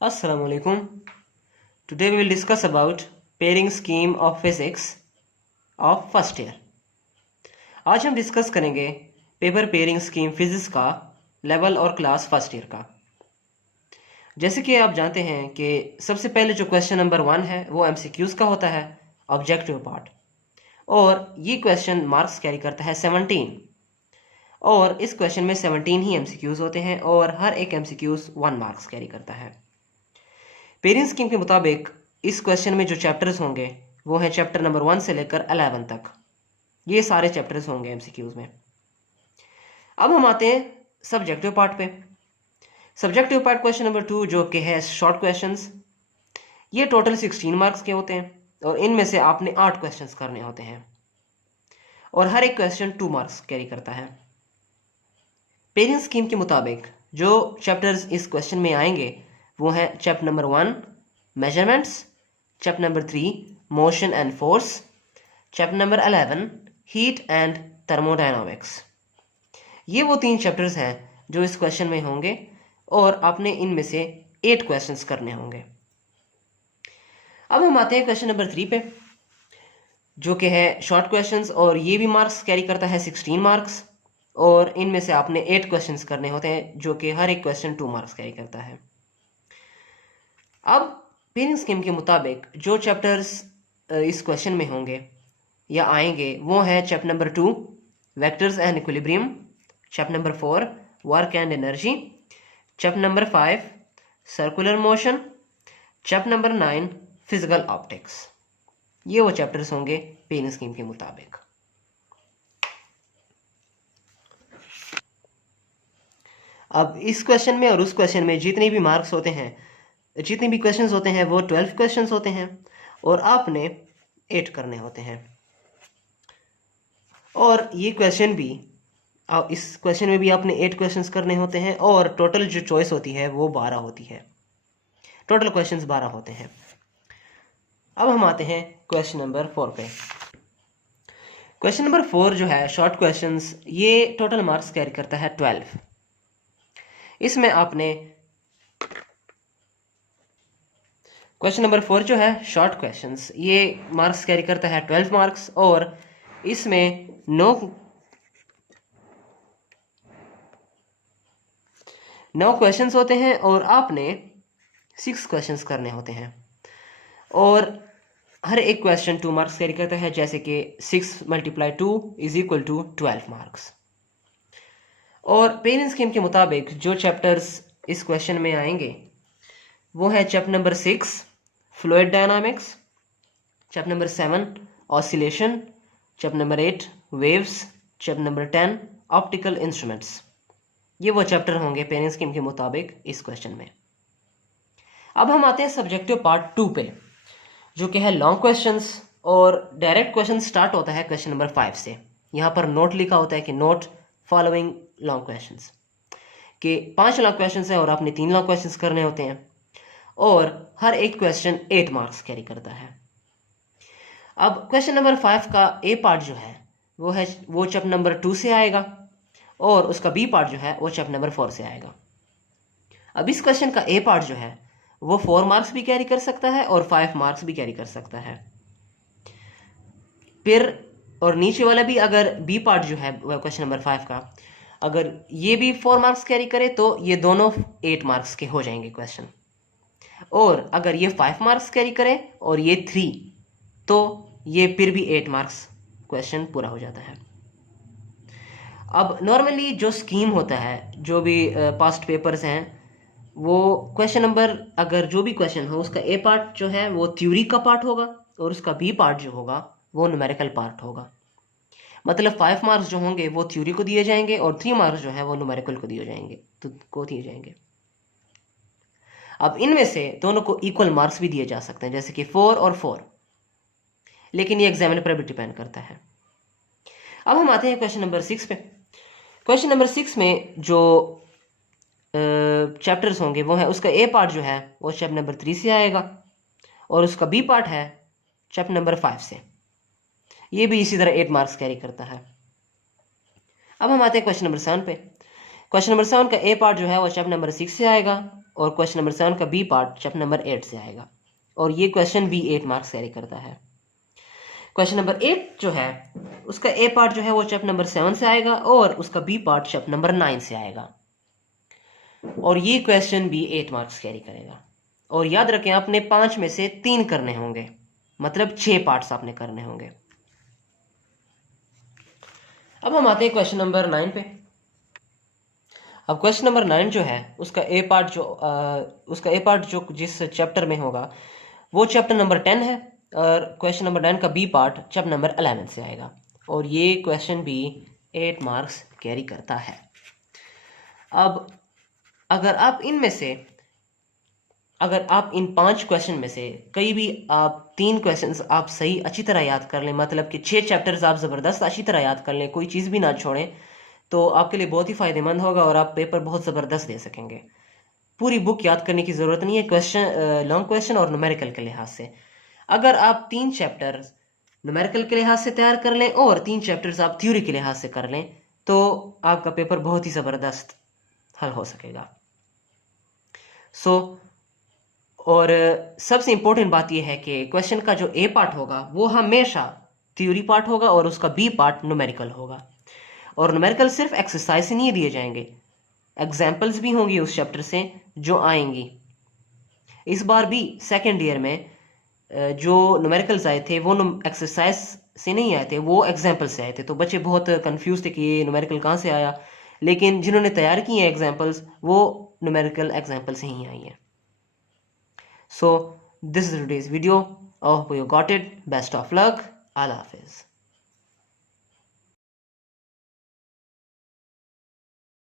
Assalamu alaikum. Today we will discuss about pairing scheme of physics of first year. आज हम discuss करेंगे paper pairing scheme physics का level और class first year का। जैसे कि आप जानते हैं कि सबसे पहले जो क्वेश्चन नंबर 1 है वो एमसीक्यूज का होता है, ऑब्जेक्टिव पार्ट, और ये क्वेश्चन मार्क्स कैरी करता है 17, और इस क्वेश्चन में 17 ही एमसीक्यूज होते हैं और हर एक एमसीक्यूज 1 मार्क्स कैरी करता है। पेयरिंग स्कीम के मुताबिक इस क्वेश्चन में जो चैप्टर्स होंगे वो हैं चैप्टर नंबर 1 से लेकर 11 तक। ये सारे चैप्टर्स होंगे एमसीक्यूज में। अब हम आते हैं सब्जेक्टिव पार्ट पे। सब्जेक्टिव पार्ट क्वेश्चन नंबर 2 जो कि है शॉर्ट क्वेश्चंस, ये टोटल 16 मार्क्स के होते हैं और इनमें से आपने 8 क्वेश्चंस करने होते हैं और हर एक क्वेश्चन 2 मार्क्स कैरी करता है। पेयरिंग स्कीम के मुताबिक जो चैप्टर्स इस क्वेश्चन में आएंगे वो है chapter number 1 measurements, chapter number 3 motion and force, chapter number 11 heat and thermodynamics. ये वो 3 चैप्टर्स हैं जो इस क्वेश्चन में होंगे और आपने इनमें से 8 क्वेश्चंस करने होंगे। अब हम आते हैं क्वेश्चन नंबर 3 पे जो कि है शॉर्ट क्वेश्चंस, और ये भी मार्क्स कैरी करता है 16 मार्क्स, और इनमें से आपने 8 क्वेश्चंस करने होते हैं जो कि हर एक क्वेश्चन 2 मार्क्स कैरी करता है। अब पेयरिंग स्कीम के मुताबिक जो चैप्टर्स इस क्वेश्चन में होंगे या आएंगे वो है chapter number 2 vectors and equilibrium, chapter number 4 work and energy, chapter number 5 circular motion, chapter number 9 physical optics. ये वो चैप्टर्स होंगे पेयरिंग स्कीम के मुताबिक। अब इस क्वेश्चन में और उस क्वेश्चन में जितने भी मार्क्स होते हैं, जितने भी क्वेश्चंस होते हैं वो 12 क्वेश्चंस होते हैं और आपने 8 करने होते हैं। और ये क्वेश्चन भी इस क्वेश्चन में भी आपने 8 क्वेश्चंस करने होते हैं और टोटल जो चॉइस होती है वो 12 होती है। टोटल क्वेश्चंस 12 होते हैं। अब हम आते हैं क्वेश्चन नंबर 4 पे। क्वेश्चन नंबर 4 जो है शॉर्ट क्वेश्चंस, ये टोटल मार्क्स कैरी करता है 12। इसमें आपने क्वेश्चन नंबर 4 जो है शॉर्ट क्वेश्चंस, ये मार्क्स कैरी करता है 12 मार्क्स, और इसमें 9 क्वेश्चंस होते हैं और आपने 6 क्वेश्चंस करने होते हैं और हर एक क्वेश्चन 2 मार्क्स कैरी करता है, जैसे कि 6 × 2 = 12 मार्क्स। और पेयरिंग स्कीम के मुताबिक जो चैप्टर्स इस क्वेश्चन में आएंगे वो है chapter number 6 fluid dynamics, chapter number 7 oscillation, chapter number 8 waves, chapter number 10 optical instruments. ये वो चैप्टर होंगे पेयरिंग स्कीम के मुताबिक इस क्वेश्चन में। अब हम आते हैं सब्जेक्टिव पार्ट 2 पे जो कि है लॉन्ग क्वेश्चंस, और डायरेक्ट क्वेश्चन स्टार्ट होता है क्वेश्चन नंबर 5 से। यहाँ पर नोट लिखा होता है कि नोट फॉलोइंग लॉन्ग क्वेश्चंस, कि 5 लॉन्ग क्वेश्चंस है और आपने 3 लॉन्ग क्वेश्चंस करने होते हैं और हर एक क्वेश्चन 8 मार्क्स कैरी करता है। अब क्वेश्चन नंबर 5 का ए पार्ट जो है वो चैप्टर नंबर 2 से आएगा और उसका बी पार्ट जो है वो चैप्टर नंबर 4 से आएगा। अब इस क्वेश्चन का ए पार्ट जो है वो 4 मार्क्स भी कैरी कर सकता है और 5 मार्क्स भी कैरी कर सकता है। फिर और नीचे वाला भी, अगर बी पार्ट जो है क्वेश्चन नंबर 5 का, अगर ये भी 4 मार्क्स कैरी करे तो ये दोनों 8 मार्क्स के हो जाएंगे क्वेश्चन, और अगर ये 5 मार्क्स कैरी करे और ये 3 तो ये फिर भी 8 मार्क्स क्वेश्चन पूरा हो जाता है। अब नॉर्मली जो स्कीम होता है, जो भी पास्ट पेपर्स हैं, वो क्वेश्चन नंबर, अगर जो भी क्वेश्चन हो उसका ए पार्ट जो है वो थ्योरी का पार्ट होगा और उसका बी पार्ट जो होगा वो न्यूमेरिकल पार्ट होगा। मतलब 5 मार्क्स जो होंगे वो थ्योरी को दिए जाएंगे और 3 मार्क्स जो है वो न्यूमेरिकल को दिए जाएंगे। अब इनमें से दोनों को इक्वल मार्क्स भी दिए जा सकते हैं, जैसे कि 4 और 4, लेकिन ये एग्जामिनर पर भी डिपेंड करता है। अब हम आते हैं क्वेश्चन नंबर 6 पे। क्वेश्चन नंबर 6 में जो चैप्टर्स होंगे वो है, उसका ए पार्ट जो है वो चैप्टर नंबर 3 से आएगा और उसका बी पार्ट है चैप्टर नंबर 5 से। ये भी इसी तरह 8 मार्क्स कैरी करता है। अब हम आते हैं क्वेश्चन नंबर 7 पे। क्वेश्चन नंबर 7 का ए पार्ट जो है वो चैप्टर नंबर 6 से आएगा और क्वेश्चन नंबर 7 का बी पार्ट चैप्टर नंबर 8 से आएगा, और ये क्वेश्चन भी 8 मार्क्स कैरी करता है। क्वेश्चन नंबर 8 जो है उसका ए पार्ट जो है वो चैप्टर नंबर 7 से आएगा और उसका बी पार्ट चैप्टर नंबर 9 से आएगा, और ये क्वेश्चन भी 8 मार्क्स कैरी करेगा। और याद रखें आपने 5 में से 3 करने होंगे, मतलब 6 पार्ट्स आपने करने होंगे। अब हम आते हैं क्वेश्चन नंबर 9 पे। अब क्वेश्चन नंबर 9 जो है उसका ए पार्ट जो जिस चैप्टर में होगा वो चैप्टर नंबर 10 है, और क्वेश्चन नंबर 9 का बी पार्ट चैप्टर नंबर 11 से आएगा, और ये क्वेश्चन भी 8 मार्क्स कैरी करता है। अब अगर आप इन 5 क्वेश्चन में से कई भी आप 3 क्वेश्चंस आप सही अच्छी तरह याद कर लें, मतलब कि 6 चैप्टर्स आप ज़बरदस्त अच्छी तरह याद कर लें, कोई चीज़ भी ना छोड़ें, तो आपके लिए बहुत ही फ़ायदेमंद होगा और आप पेपर बहुत ज़बरदस्त दे सकेंगे। पूरी बुक याद करने की ज़रूरत नहीं है क्वेश्चन, लॉन्ग क्वेश्चन और न्यूमेरिकल के लिहाज से। अगर आप 3 चैप्टर्स न्यूमेरिकल के लिहाज से तैयार कर लें और 3 चैप्टर्स आप थ्योरी के लिहाज से कर लें, तो आपका पेपर बहुत ही ज़बरदस्त हल हो सकेगा। और सबसे इंपॉर्टेंट बात यह है कि क्वेश्चन का जो ए पार्ट होगा वो हमेशा थ्योरी पार्ट होगा और उसका बी पार्ट न्यूमेरिकल होगा। और न्यूमेरिकल सिर्फ एक्सरसाइज से नहीं दिए जाएंगे, एग्जाम्पल्स भी होंगी उस चैप्टर से जो आएंगी। इस बार भी सेकेंड ईयर में जो न्यूमेरिकल्स आए थे वो एक्सरसाइज से नहीं आए थे, वो एग्जाम्पल से आए थे, तो बच्चे बहुत कंफ्यूज थे कि ये न्यूमेरिकल कहाँ से आया, लेकिन जिन्होंने तैयार किए हैं एग्जाम्पल्स वो न्यूमेरिकल एग्जाम्पल से ही आई हैं। So this is today's video. I hope you got it. Best of luck. Allah Hafiz.